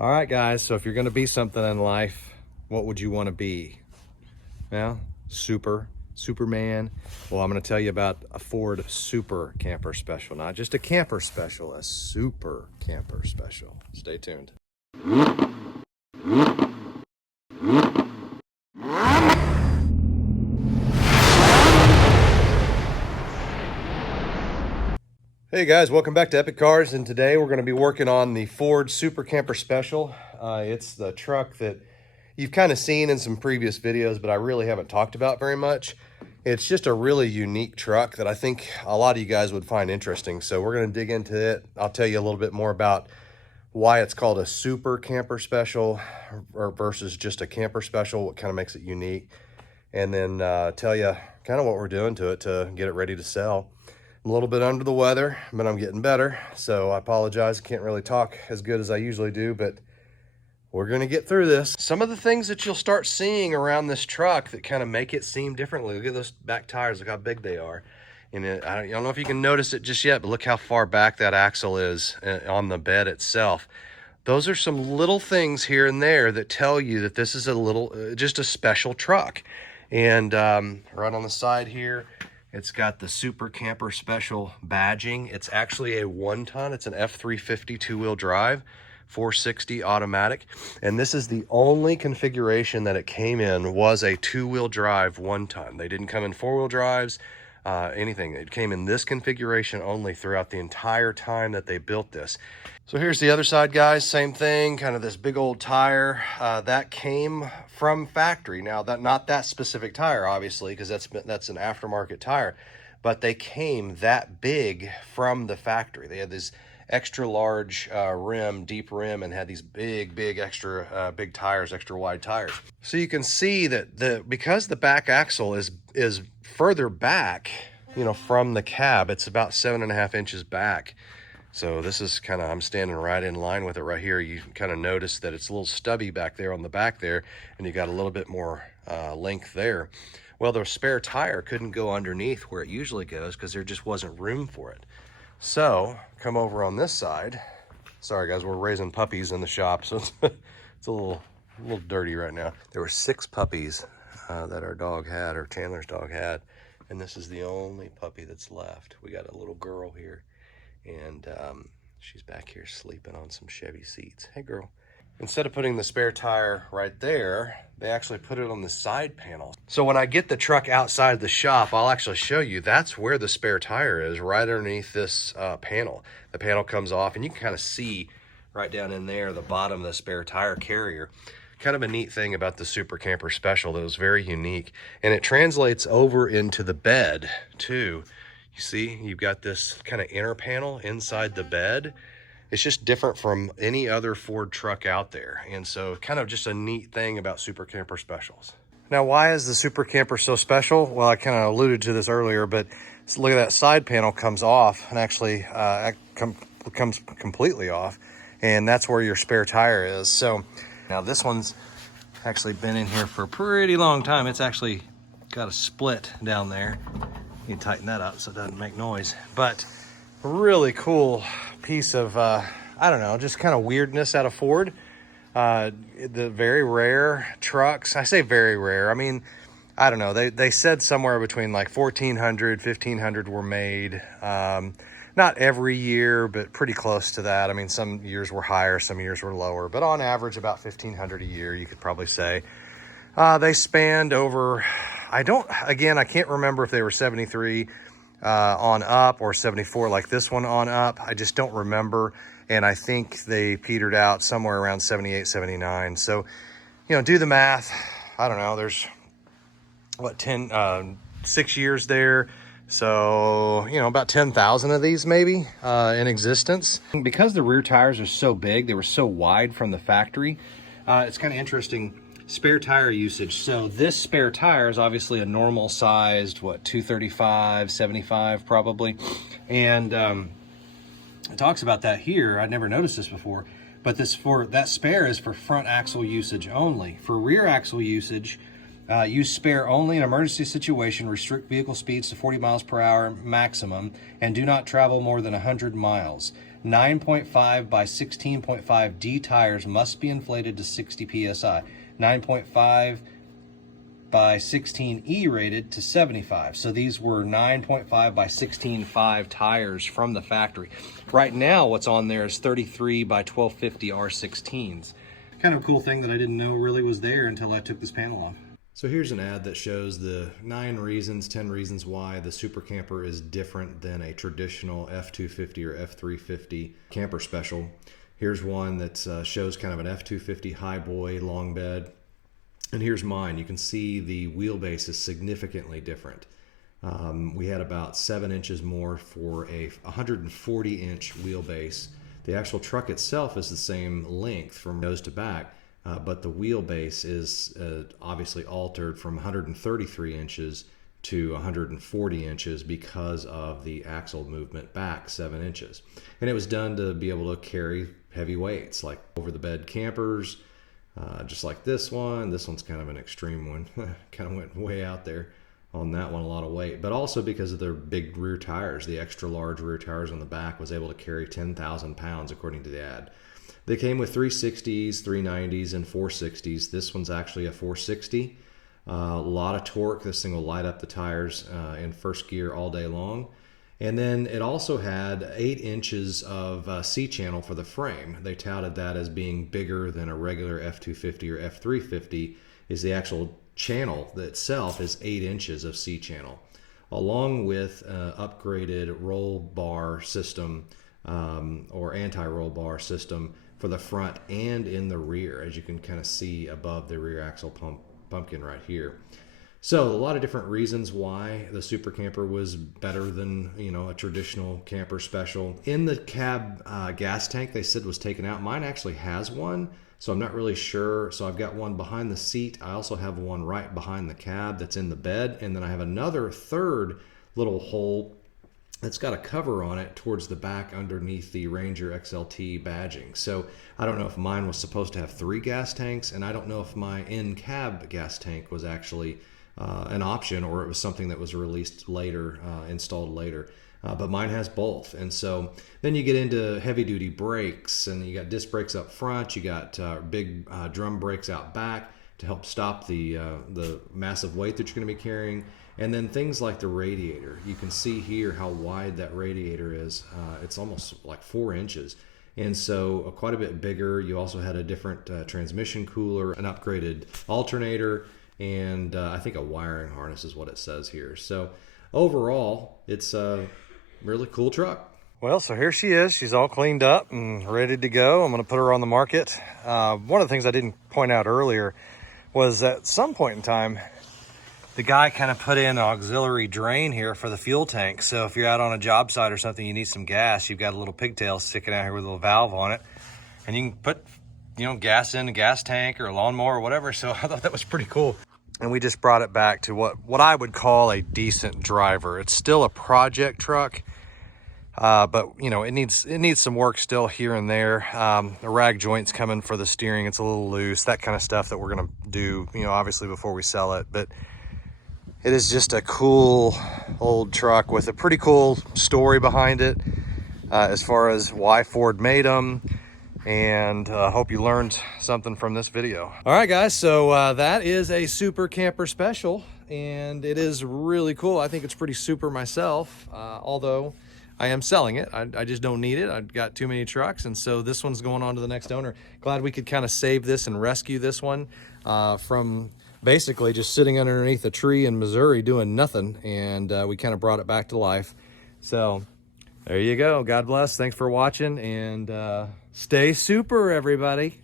All right, guys, so if you're gonna be something in life, what would you wanna be? Well, Superman. Well, I'm gonna tell you about a Ford Super Camper Special. Not just a camper special, a super camper special. Stay tuned. Hey guys, welcome back to Epic Cars, and today we're going to be working on the Ford Super Camper Special. It's the truck that you've kind of seen in some previous videos, but I really haven't talked about very much. It's just a really unique truck that I think a lot of you guys would find interesting. So we're going to dig into it. I'll tell you a little bit more about why it's called a Super Camper Special versus just a camper special, what kind of makes it unique, and then tell you kind of what we're doing to it to get it ready to sell. I'm a little bit under the weather, but I'm getting better, so I apologize. I can't really talk as good as I usually do, but we're going to get through this. Some of the things that you'll start seeing around this truck that kind of make it seem differently. Look at those back tires. Look how big they are. And I don't know if you can notice it just yet, but look how far back that axle is on the bed itself. Those are some little things here and there that tell you that this is a little, just a special truck. And right on the side here, it's got the Super Camper Special badging. It's actually a 1-ton. It's an F350 two-wheel drive, 460 automatic. And this is the only configuration that it came in was a two-wheel drive 1-ton. They didn't come in four-wheel drives, anything. It came in this configuration only throughout the entire time that they built this. So here's the other side, guys. Same thing, kind of this big old tire that came from factory. Now, not that specific tire, obviously, because that's an aftermarket tire, but they came that big from the factory. They had this extra large rim, deep rim, and had these big extra big tires, extra wide tires. So you can see that because the back axle is further back, you know, from the cab, it's about 7.5 inches back. So this is kind of, I'm standing right in line with it right here. You kind of notice that it's a little stubby back there on the back there, and you got a little bit more length there. Well, the spare tire couldn't go underneath where it usually goes because there just wasn't room for it. So come over on this side. Sorry guys, we're raising puppies in the shop, so it's a little dirty right now. There were 6 puppies that our dog had, or Chandler's dog had, and this is the only puppy that's left. We got a little girl here, and she's back here sleeping on some Chevy seats. Hey girl. Instead of putting the spare tire right there, they actually put it on the side panel. So when I get the truck outside the shop, I'll actually show you that's where the spare tire is, right underneath this panel. The panel comes off, and you can kind of see right down in there the bottom of the spare tire carrier. Kind of a neat thing about the Super Camper Special that was very unique, and it translates over into the bed too. You see, you've got this kind of inner panel inside the bed. It's just different from any other Ford truck out there. And so kind of just a neat thing about Super Camper Specials. Now, why is the Super Camper so special? Well, I kind of alluded to this earlier, but look at that side panel comes off and actually comes completely off. And that's where your spare tire is. So now this one's actually been in here for a pretty long time. It's actually got a split down there. You can tighten that up so it doesn't make noise. But a really cool piece of, I don't know, just kind of weirdness out of Ford. The very rare trucks. I say very rare. I mean, I don't know. They said somewhere between like 1,400, 1,500 were made. Not every year, but pretty close to that. I mean, some years were higher, some years were lower. But on average, about 1,500 a year, you could probably say. They spanned over, I can't remember if they were 73 on up or 74 like this one on up. I just don't remember. And I think they petered out somewhere around 78, 79. So, you know, do the math. I don't know. There's, what, 6 years there. So, you know, about 10,000 of these maybe in existence. And because the rear tires are so big, they were so wide from the factory, it's kind of interesting. Spare tire usage. So this spare tire is obviously a normal sized, what, 235, 75 probably. And it talks about that here. I'd never noticed this before, but that spare is for front axle usage only. For rear axle usage, Use spare only in emergency situation. Restrict vehicle speeds to 40 miles per hour maximum, and do not travel more than 100 miles. 9.5 by 16.5 D tires must be inflated to 60 psi. 9.5 by 16 E rated to 75. So these were 9.5 by 16.5 tires from the factory. Right now, what's on there is 33 by 1250 R16s. Kind of a cool thing that I didn't know really was there until I took this panel off. So here's an ad that shows the 9 reasons, 10 reasons why the Super Camper is different than a traditional F250 or F350 camper special. Here's one that shows kind of an F250 highboy long bed. And here's mine. You can see the wheelbase is significantly different. We had about 7 inches more for a 140-inch wheelbase. The actual truck itself is the same length from nose to back, but the wheelbase is obviously altered from 133 inches to 140 inches because of the axle movement back 7 inches. And it was done to be able to carry heavy weights like over-the-bed campers, just like this one. This one's kind of an extreme one. Kind of went way out there on that one, a lot of weight. But also because of their big rear tires, the extra large rear tires on the back was able to carry 10,000 pounds according to the ad. They came with 360s, 390s, and 460s. This one's actually a 460. A lot of torque. This thing will light up the tires in first gear all day long. And then it also had 8 inches of C-channel for the frame. They touted that as being bigger than a regular F250 or F350. Is the actual channel itself is 8 inches of C-channel, along with upgraded roll bar system or anti-roll bar system for the front and in the rear, as you can kind of see above the rear axle pumpkin right here. So a lot of different reasons why the Super Camper was better than, you know, a traditional camper special. In the cab gas tank, they said was taken out. Mine actually has one, so I'm not really sure. So I've got one behind the seat. I also have one right behind the cab that's in the bed, and then I have another third little hole that's got a cover on it towards the back underneath the Ranger XLT badging. So I don't know if mine was supposed to have 3 gas tanks, and I don't know if my in-cab gas tank was actually an option, or it was something that was released later, installed later. But mine has both. And so then you get into heavy duty brakes, and you got disc brakes up front, you got big drum brakes out back to help stop the massive weight that you're going to be carrying. And then things like the radiator. You can see here how wide that radiator is. It's almost like 4 inches. And so quite a bit bigger. You also had a different transmission cooler, an upgraded alternator, and I think a wiring harness is what it says here. So overall, it's a really cool truck. Well, so here she is. She's all cleaned up and ready to go. I'm going to put her on the market. One of the things I didn't point out earlier was at some point in time, the guy kind of put in an auxiliary drain here for the fuel tank. So if you're out on a job site or something, you need some gas, you've got a little pigtail sticking out here with a little valve on it, and you can put, you know, gas in a gas tank or a lawnmower or whatever. So I thought that was pretty cool. And we just brought it back to what I would call a decent driver. It's still a project truck, but you know, it needs some work still here and there. The rag joint's coming for the steering. It's a little loose, that kind of stuff that we're gonna do, you know, obviously before we sell it. But it is just a cool old truck with a pretty cool story behind it, as far as why Ford made them. And hope you learned something from this video. All right, guys, so that is a Super Camper special, and it is really cool. I think it's pretty super myself, although I am selling it. I just don't need it. I've got too many trucks, and so this one's going on to the next owner. Glad we could kind of save this and rescue this one from basically just sitting underneath a tree in Missouri doing nothing, and we kind of brought it back to life. So there you go. God bless. Thanks for watching, and stay super, everybody.